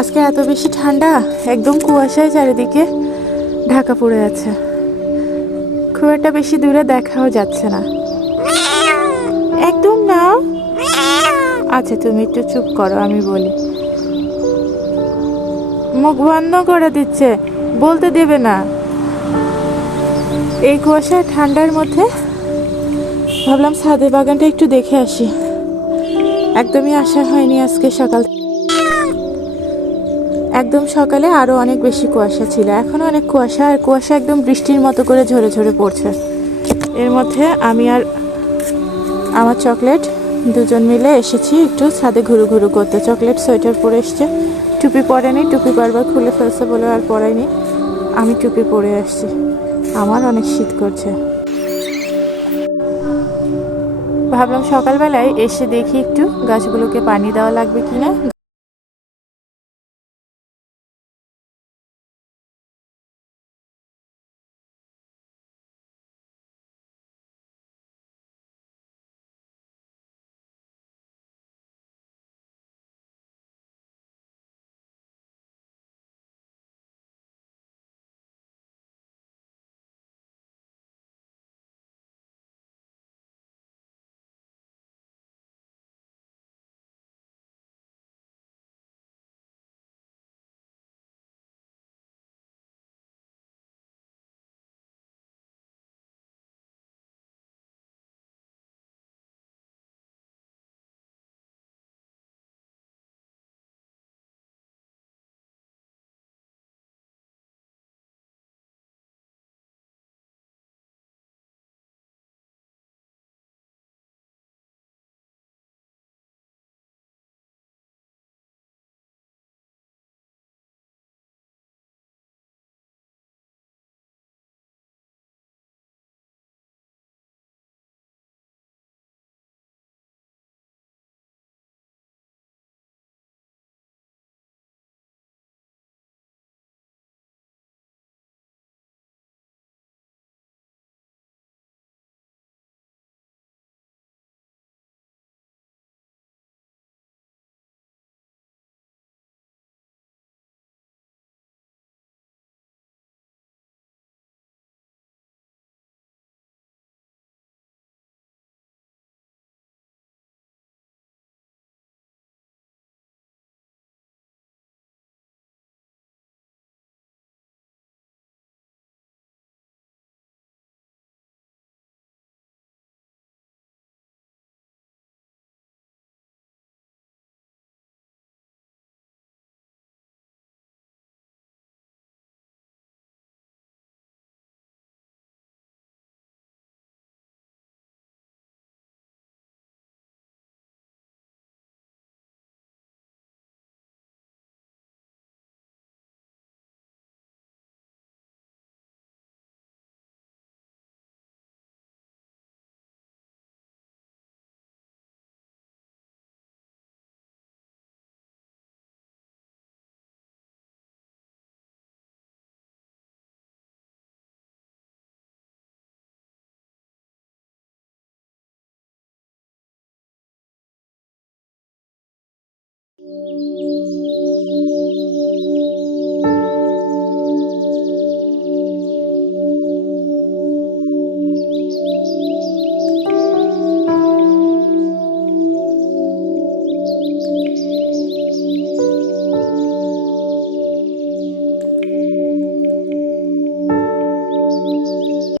আজকে এত বেশি ঠান্ডা, একদম কুয়াশায় চারিদিকে ঢাকা পড়ে আছে। খুব একটা বেশি দূরে দেখাও যাচ্ছে না। একদম না। আচ্ছা তুমি একটু চুপ করো, আমি বলি। মুখ বন্ধ করে দিচ্ছে, বলতে দেবে না। এই কুয়াশায় ঠান্ডার মধ্যে ভাবলাম ছাদের বাগানটা একটু দেখে আসি। একদমই আসা হয়নি আজকে সকাল। একদম সকালে আরো অনেক বেশি কুয়াশা ছিল, এখনো অনেক কুয়াশা, আর কুয়াশা একদম বৃষ্টির মতো করে ঝরে ঝরে পড়ছে। এর মধ্যে আমি আর আমার চকলেট দুজন মিলে এসেছি একটু ছাদে ঘুরু ঘুরু করতে। চকলেট সোয়েটার পরে এসছে, টুপি পরেনি, টুপি বারবার খুলে ফেলছে বলে আর পরাইনি। আমি টুপি পরে আসছি, আমার অনেক শীত করছে। ভাবলাম সকালবেলায় এসে দেখি একটু গাছগুলোকে পানি দেওয়া লাগবে কিনা।